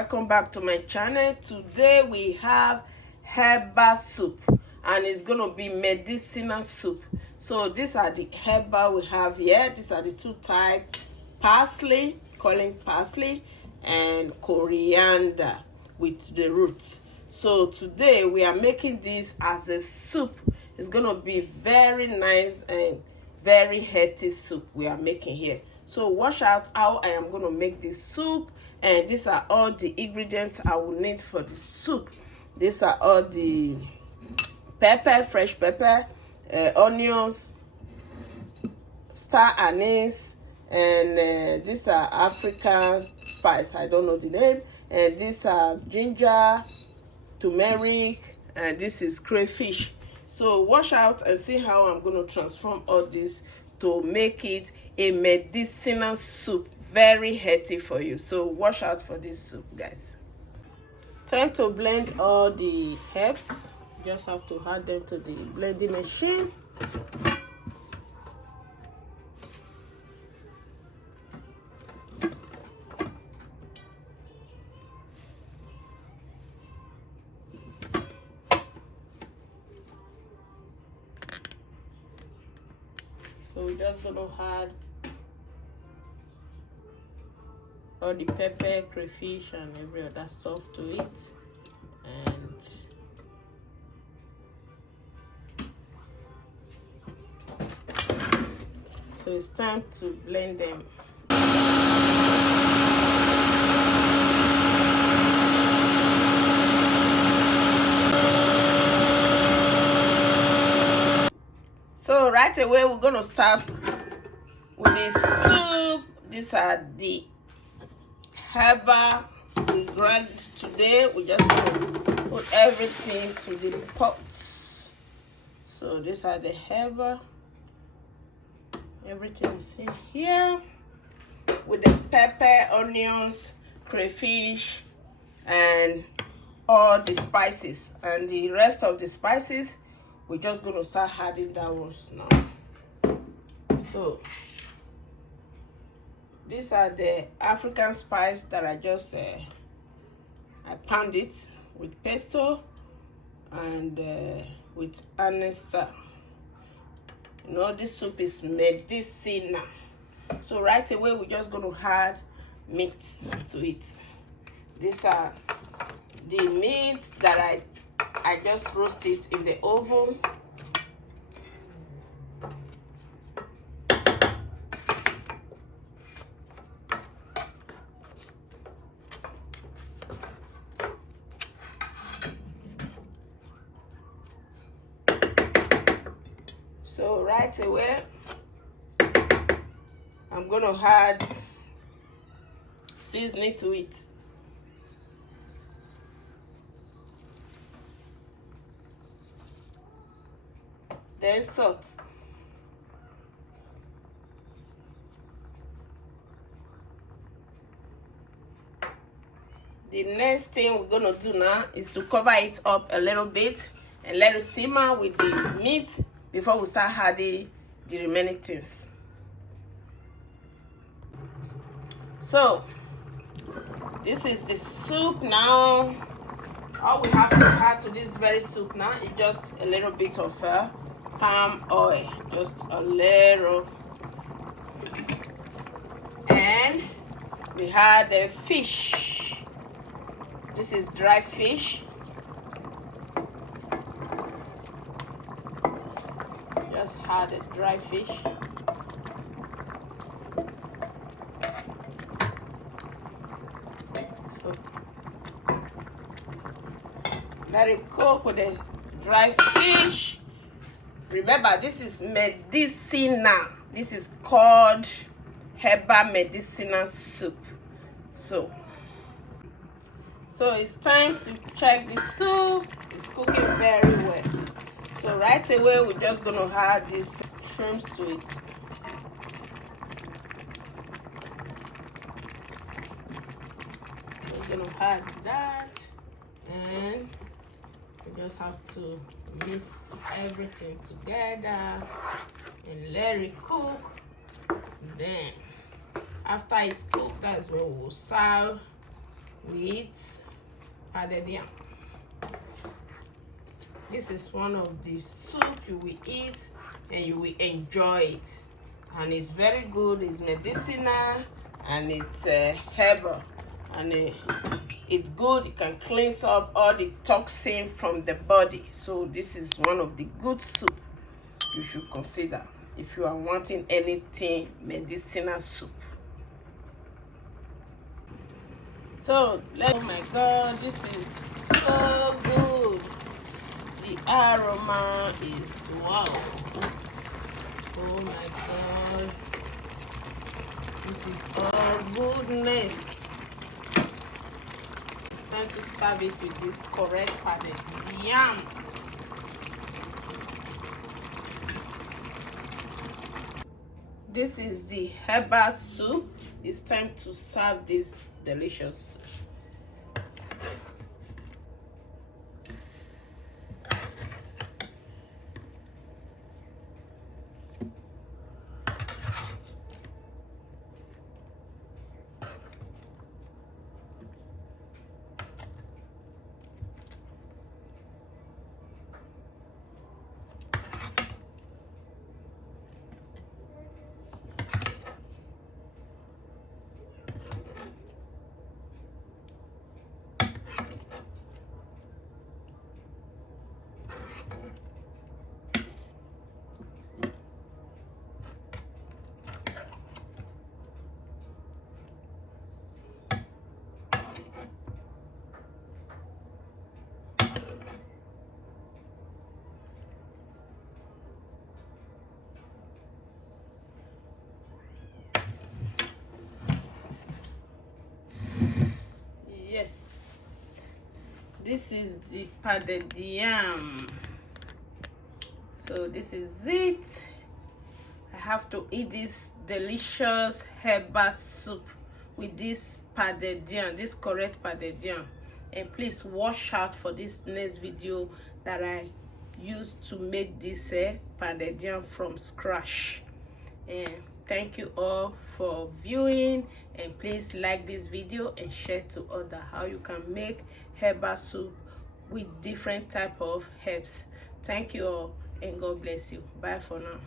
welcome back to my channel. Today we have herbal soup, and it's gonna be medicinal soup. So these are the herbal we have here. These are the two types: parsley, calling parsley, and coriander with the roots. So today we are making this as a soup. It's gonna be very nice and very healthy soup we are making here. So watch out how I am going to make this soup, and these are all the ingredients I will need for the soup. These are all the pepper, fresh pepper, onions, star anise, and these are African spice. I don't know the name. And these are ginger, turmeric, and this is crayfish. So watch out and see how I'm going to transform all this to make it a medicinal soup, very healthy for you. So watch out for this soup, guys. Time to blend all the herbs. Just have to add them to the blending machine. So we're just gonna add all the pepper, crayfish, and every other stuff to it, and so it's time to blend them. So right away we're gonna start with the soup. These are the herbal we grind today. We just gonna put everything to the pot. So these are the herbal. Everything is in here with the pepper, onions, crayfish, and all the spices. And the rest of the spices, we're just going to start adding that ones now. So these are the African spice that I just I pound it with pesto and with anester. You know, this soup is medicinal. So right away we're just going to add meat to it. These are the meat that I just roast it in the oven. So right away, I'm gonna add seasoning to it. Then salt. The next thing we're gonna do now is to cover it up a little bit and let it simmer with the meat before we start adding the remaining things. So this is the soup now. All we have to add to this very soup now is just a little bit of palm oil, just a little, and we had the fish. This is dry fish. Just had a dry fish. So let it cook with the dry fish. Remember, this is medicinal. This is called herbal medicinal soup. So it's time to check the soup. It's cooking very well. So right away we're just gonna add these shrimps to it. We're gonna add that, and we just have to mix everything together and let it cook. Then after it's cooked, that's when we'll serve with pounded yam. This is one of the soup you will eat and you will enjoy it, and it's very good. It's medicinal and it's herbal, and it's good. It can cleanse up all the toxin from the body. So this is one of the good soup you should consider if you are wanting anything medicinal soup. So oh my god, this is so good. The aroma is wow. Oh my god, this is all goodness. It's time to serve it with this correct pounded yam. This is the herbal soup. It's time to serve this delicious. Yes, this is the pounded yam. So this is it. I have to eat this delicious herbal soup with this pounded yam, this correct pounded yam. And please watch out for this next video that I used to make this pounded yam from scratch. And thank you all for viewing, and please like this video and share to others how you can make herbal soup with different type of herbs. Thank you all and God bless you. Bye for now.